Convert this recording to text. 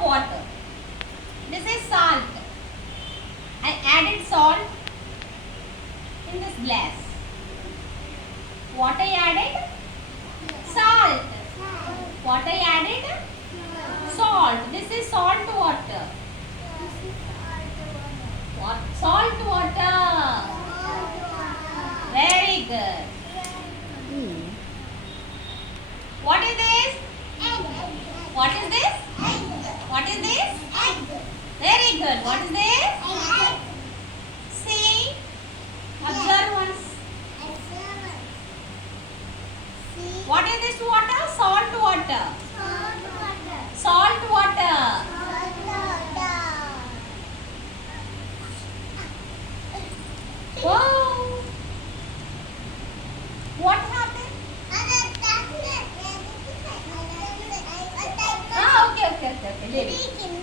of water. This is salt. I added salt in this glass. What I added? Salt. What I added? Salt. This is salt water. What? Salt water. Very good. What is this? What is this? What is this? Very good. What is this? See? Observe once. What is this water? Salt water. Salt water. Whoa. What happened? Ah, okay. Leave it.